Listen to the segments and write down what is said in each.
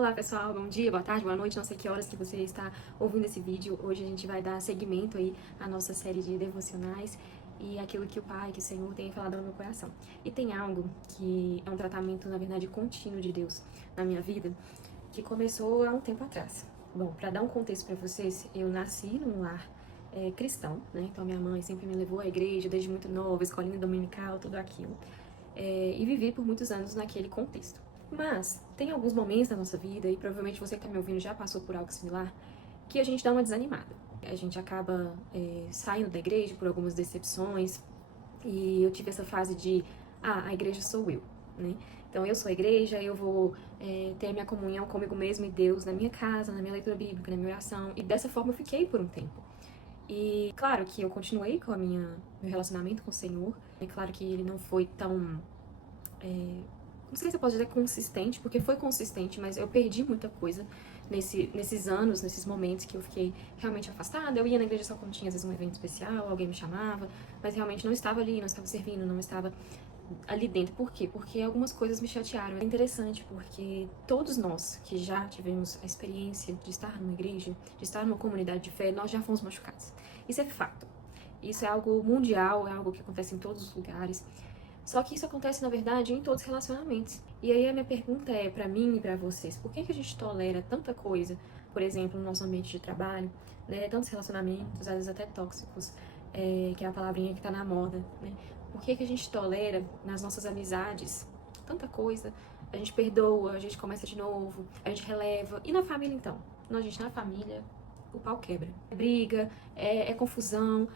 Olá pessoal, bom dia, boa tarde, boa noite, não sei que horas que você está ouvindo esse vídeo. Hoje a gente vai dar seguimento aí à nossa série de devocionais e aquilo que o Pai, que o Senhor tem falado no meu coração. E tem algo que é um tratamento, na verdade, contínuo de Deus na minha vida, que começou há um tempo atrás. Bom, para dar um contexto para vocês, eu nasci num lar cristão, né? Então minha mãe sempre me levou à igreja desde muito nova, escolinha dominical, tudo aquilo. E vivi por muitos anos naquele contexto. Mas tem alguns momentos da nossa vida, e provavelmente você que está me ouvindo já passou por algo similar, que a gente dá uma desanimada. A gente acaba saindo da igreja por algumas decepções, e eu tive essa fase de, a igreja sou eu, né? Então eu sou a igreja, eu vou ter a minha comunhão comigo mesmo e Deus na minha casa, na minha leitura bíblica, na minha oração, e dessa forma eu fiquei por um tempo. E claro que eu continuei com meu relacionamento com o Senhor, é claro que ele não foi tão não sei se eu posso dizer consistente, porque foi consistente, mas eu perdi muita coisa nesses anos, nesses momentos que eu fiquei realmente afastada. Eu ia na igreja só quando tinha, às vezes, um evento especial, alguém me chamava, mas realmente não estava ali, não estava servindo, não estava ali dentro. Por quê? Porque algumas coisas me chatearam. É interessante porque todos nós que já tivemos a experiência de estar numa igreja, de estar numa comunidade de fé, nós já fomos machucados. Isso é fato. Isso é algo mundial, é algo que acontece em todos os lugares. Só que isso acontece, na verdade, em todos os relacionamentos. E aí a minha pergunta é pra mim e pra vocês, por que a gente tolera tanta coisa, por exemplo, no nosso ambiente de trabalho, né, tantos relacionamentos, às vezes até tóxicos, que é a palavrinha que tá na moda, né? Por que a gente tolera nas nossas amizades tanta coisa? A gente perdoa, a gente começa de novo, a gente releva. E na família, então? Não, gente, na família, o pau quebra. É briga, é confusão,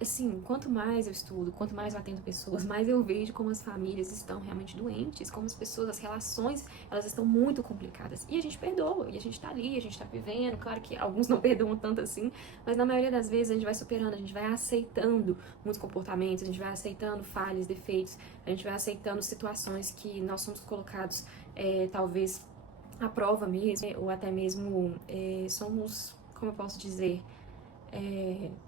assim, quanto mais eu estudo, quanto mais eu atendo pessoas, mais eu vejo como as famílias estão realmente doentes, como as pessoas, as relações, elas estão muito complicadas. E a gente perdoa, e a gente tá ali, a gente tá vivendo. Claro que alguns não perdoam tanto assim, mas na maioria das vezes a gente vai superando, a gente vai aceitando muitos comportamentos, a gente vai aceitando falhas, defeitos, a gente vai aceitando situações que nós somos colocados, talvez, à prova mesmo, ou até mesmo somos, como eu posso dizer,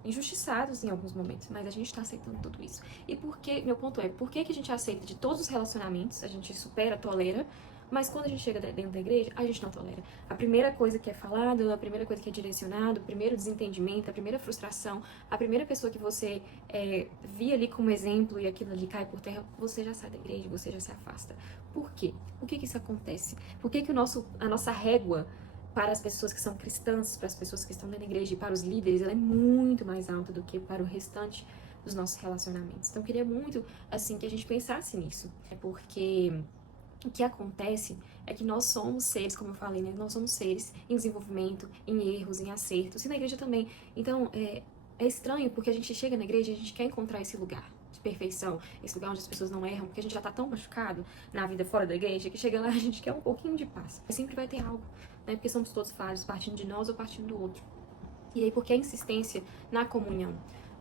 injustiçados em alguns momentos, mas a gente está aceitando tudo isso. E por que, meu ponto é, por que a gente aceita de todos os relacionamentos, a gente supera, tolera, mas quando a gente chega dentro da igreja, a gente não tolera. A primeira coisa que é falado, a primeira coisa que é direcionado, o primeiro desentendimento, a primeira frustração, a primeira pessoa que você via ali como exemplo e aquilo ali cai por terra, você já sai da igreja, você já se afasta. Por quê? Por que isso acontece? Por que a nossa régua para as pessoas que são cristãs, para as pessoas que estão dentro da igreja e para os líderes, ela é muito mais alta do que para o restante dos nossos relacionamentos. Então, eu queria muito, assim, que a gente pensasse nisso. É porque o que acontece é que nós somos seres, como eu falei, né? Nós somos seres em desenvolvimento, em erros, em acertos, e na igreja também. Então, é estranho porque a gente chega na igreja e a gente quer encontrar esse lugar de perfeição, esse lugar onde as pessoas não erram, porque a gente já tá tão machucado na vida fora da igreja que chega lá a gente quer um pouquinho de paz. Mas sempre vai ter algo, né? Porque somos todos falhos, partindo de nós ou partindo do outro. E aí, por que a insistência na comunhão?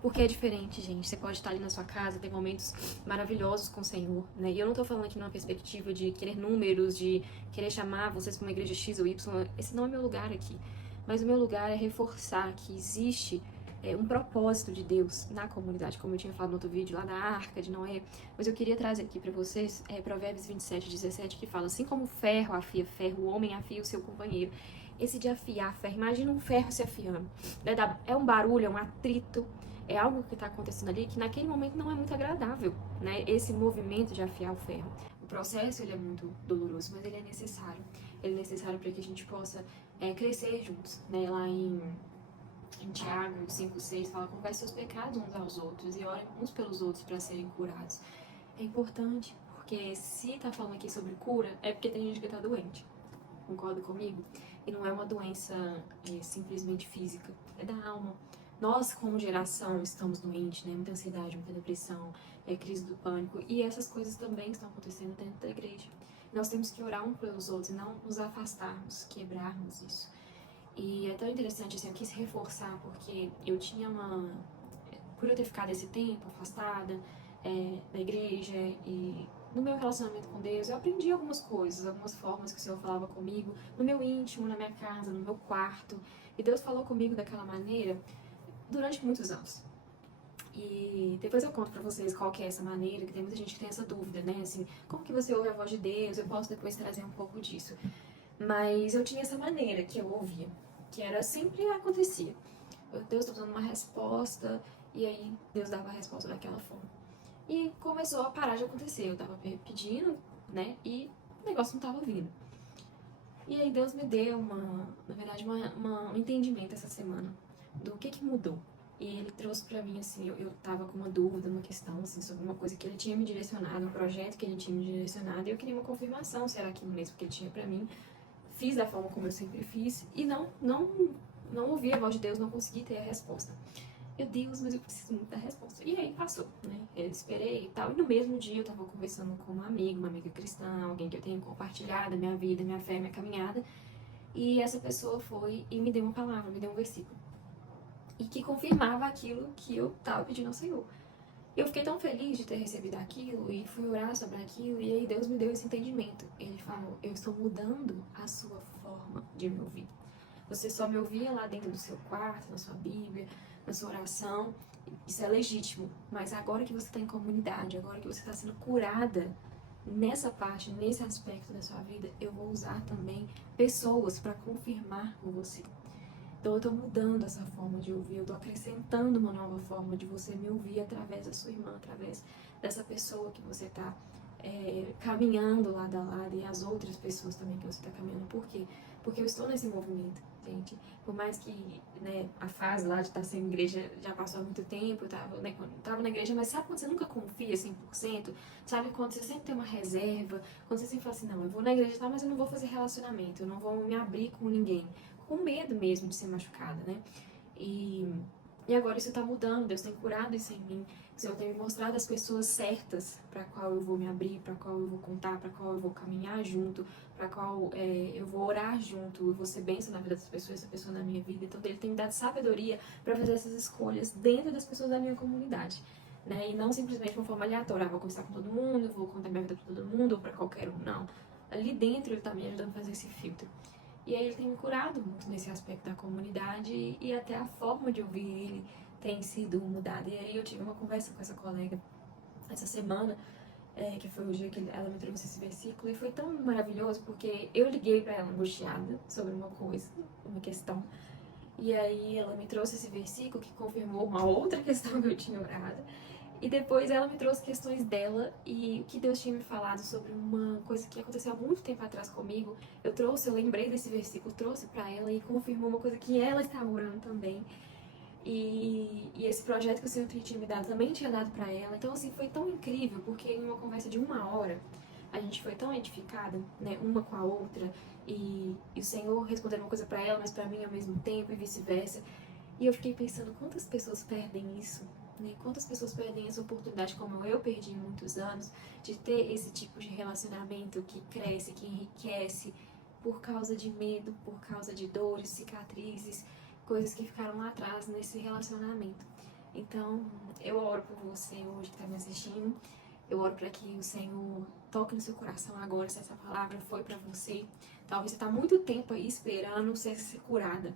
Porque é diferente, gente. Você pode estar ali na sua casa, ter momentos maravilhosos com o Senhor, né? E eu não tô falando aqui numa perspectiva de querer números, de querer chamar vocês para uma igreja X ou Y. Esse não é meu lugar aqui. Mas o meu lugar é reforçar que existe um propósito de Deus na comunidade, como eu tinha falado no outro vídeo, lá da Arca de Noé. Mas eu queria trazer aqui para vocês Provérbios 27:17, que fala: assim como o ferro afia ferro, o homem afia o seu companheiro. Esse de afiar ferro, imagina um ferro se afiando. É um barulho, é um atrito, é algo que está acontecendo ali que naquele momento não é muito agradável, né? Esse movimento de afiar o ferro. O processo, ele é muito doloroso, mas ele é necessário. Ele é necessário para que a gente possa crescer juntos, né? Lá em Tiago 5:6 fala: confesse seus pecados uns aos outros e orem uns pelos outros para serem curados. É importante, porque se tá falando aqui sobre cura, é porque tem gente que tá doente. Concorda comigo? E não é uma doença simplesmente física, é da alma. Nós, como geração, estamos doentes, né? Muita ansiedade, muita depressão, crise do pânico, e essas coisas também estão acontecendo dentro da igreja. Nós temos que orar um pelos outros e não nos afastarmos, quebrarmos isso. E é tão interessante, assim, eu quis reforçar, porque eu tinha por eu ter ficado esse tempo afastada da igreja e no meu relacionamento com Deus, eu aprendi algumas coisas, algumas formas que o Senhor falava comigo, no meu íntimo, na minha casa, no meu quarto. E Deus falou comigo daquela maneira durante muitos anos. E depois eu conto pra vocês qual que é essa maneira, que tem muita gente que tem essa dúvida, né? Assim, como que você ouve a voz de Deus? Eu posso depois trazer um pouco disso. Mas eu tinha essa maneira que eu ouvia, que era sempre acontecia. Deus estava dando uma resposta, e aí Deus dava a resposta daquela forma. E começou a parar de acontecer. Eu tava pedindo, né? E o negócio não tava vindo. E aí Deus me deu na verdade, um entendimento essa semana do que mudou. E ele trouxe pra mim, assim, eu tava com uma dúvida, uma questão, assim, sobre uma coisa que ele tinha me direcionado, um projeto que ele tinha me direcionado, e eu queria uma confirmação se era aquilo mesmo que ele tinha pra mim. Fiz da forma como eu sempre fiz, e não ouvi a voz de Deus, não consegui ter a resposta. Meu Deus, mas eu preciso muito da resposta. E aí passou, né? Eu esperei e tal. E no mesmo dia eu tava conversando com uma amiga cristã, alguém que eu tenho compartilhado a minha vida, minha fé, minha caminhada. E essa pessoa foi e me deu uma palavra, me deu um versículo. E que confirmava aquilo que eu tava pedindo ao Senhor. Eu fiquei tão feliz de ter recebido aquilo e fui orar sobre aquilo. E aí Deus me deu esse entendimento. Ele falou: eu estou mudando a sua forma de me ouvir. Você só me ouvia lá dentro do seu quarto, na sua Bíblia, na sua oração. Isso é legítimo. Mas agora que você está em comunidade, agora que você está sendo curada nessa parte, nesse aspecto da sua vida, eu vou usar também pessoas para confirmar com você. Então eu estou mudando essa forma de ouvir, eu estou acrescentando uma nova forma de você me ouvir através da sua irmã, através dessa pessoa que você está caminhando lado a lado e as outras pessoas também que você está caminhando. Por quê? Porque eu estou nesse movimento, gente. Por mais que, né, a fase lá de estar sem igreja já passou há muito tempo, eu tava na igreja, mas sabe quando você nunca confia 100%? Sabe quando você sempre tem uma reserva? Quando você sempre fala assim, não, eu vou na igreja, tá, mas eu não vou fazer relacionamento, eu não vou me abrir com ninguém. Com medo mesmo de ser machucada, né? E agora isso tá mudando, Deus tem curado isso em mim. O Senhor tem me mostrado as pessoas certas para qual eu vou me abrir, para qual eu vou contar, para qual eu vou caminhar junto, para qual eu vou orar junto, eu vou ser bênção na vida das pessoas, essa pessoa na minha vida. Então Ele tem me dado sabedoria para fazer essas escolhas dentro das pessoas da minha comunidade. Né? E não simplesmente de uma forma aleatória, vou conversar com todo mundo, vou contar minha vida para todo mundo ou para qualquer um, não. Ali dentro Ele tá me ajudando a fazer esse filtro. E aí ele tem me curado muito nesse aspecto da comunidade e até a forma de ouvir ele tem sido mudada. E aí eu tive uma conversa com essa colega essa semana, que foi o dia que ela me trouxe esse versículo, e foi tão maravilhoso porque eu liguei para ela angustiada sobre uma coisa, uma questão, e aí ela me trouxe esse versículo que confirmou uma outra questão que eu tinha orado. E depois ela me trouxe questões dela e o que Deus tinha me falado sobre uma coisa que aconteceu há muito tempo atrás comigo. Eu lembrei desse versículo, trouxe pra ela e confirmou uma coisa que ela estava orando também. E esse projeto que o Senhor tinha me dado também tinha dado pra ela. Então, assim, foi tão incrível, porque em uma conversa de 1 hora, a gente foi tão edificada, né, uma com a outra, e o Senhor respondendo uma coisa pra ela, mas pra mim ao mesmo tempo, e vice-versa. E eu fiquei pensando, quantas pessoas perdem isso? Né? Quantas pessoas perdem essa oportunidade, como eu perdi em muitos anos, de ter esse tipo de relacionamento que cresce, que enriquece, por causa de medo, por causa de dores, cicatrizes, coisas que ficaram lá atrás nesse relacionamento. Então, eu oro por você hoje que está me assistindo. Eu oro para que o Senhor toque no seu coração agora, se essa palavra foi para você. Talvez você está muito tempo aí esperando ser curada,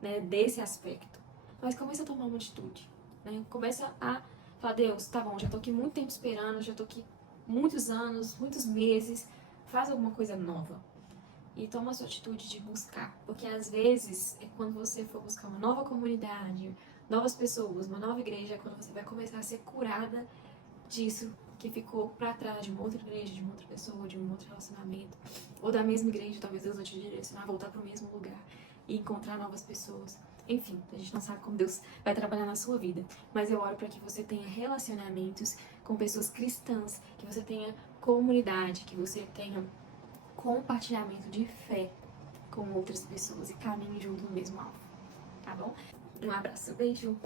né, desse aspecto. Mas começa a tomar uma atitude, né? Começa a falar, Deus, tá bom, já tô aqui muito tempo esperando, já tô aqui muitos anos, muitos meses, faz alguma coisa nova. E toma a sua atitude de buscar, porque às vezes, quando você for buscar uma nova comunidade, novas pessoas, uma nova igreja, é quando você vai começar a ser curada disso que ficou pra trás, de uma outra igreja, de uma outra pessoa, de um outro relacionamento, ou da mesma igreja, talvez Deus vai te direcionar a voltar pro mesmo lugar e encontrar novas pessoas. Enfim, a gente não sabe como Deus vai trabalhar na sua vida, mas eu oro para que você tenha relacionamentos com pessoas cristãs, que você tenha comunidade, que você tenha compartilhamento de fé com outras pessoas e caminhe junto no mesmo alvo, tá bom? Um abraço, beijo!